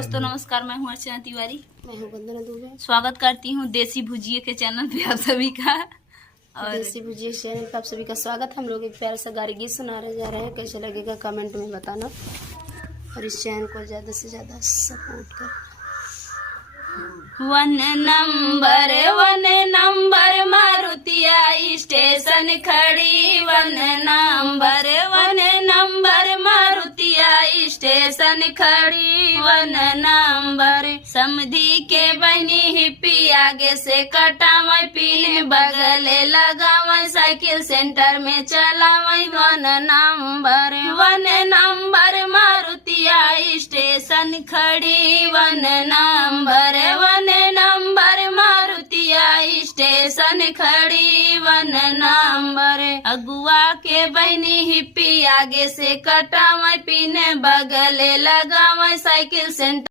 दोस्तों नमस्कार, मैं हूँ अर्चना तिवारी। मैं हूँ वंदना दुबे। स्वागत करती हूँ देसी भुजिया के चैनल पे आप सभी का। और देसी भुजिया चैनल पे आप सभी का स्वागत। हम लोग एक प्यारा सा गारी गीत सुनाने जा रहे हैं, कैसे लगेगा कमेंट में बताना और इस चैनल को ज़्यादा से ज़्यादा सपोर्ट कर। वन नंबर मारुतिया स्टेशन खड़ी, वन नंबर मारुतिया स्टेशन खड़ी, वन नंबर समधी के बनी हिप्पी आगे से कटावई पीने बगले लगावई साइकिल सेंटर में चलावई, वन नंबर मारुतिया स्टेशन खड़ी, वन नंबर मारुतिया स्टेशन खड़ी, वन नंबर अगुआ के बहनी हिप्पी आगे से कटावई पीने बगले लगावई साइकिल सेंटर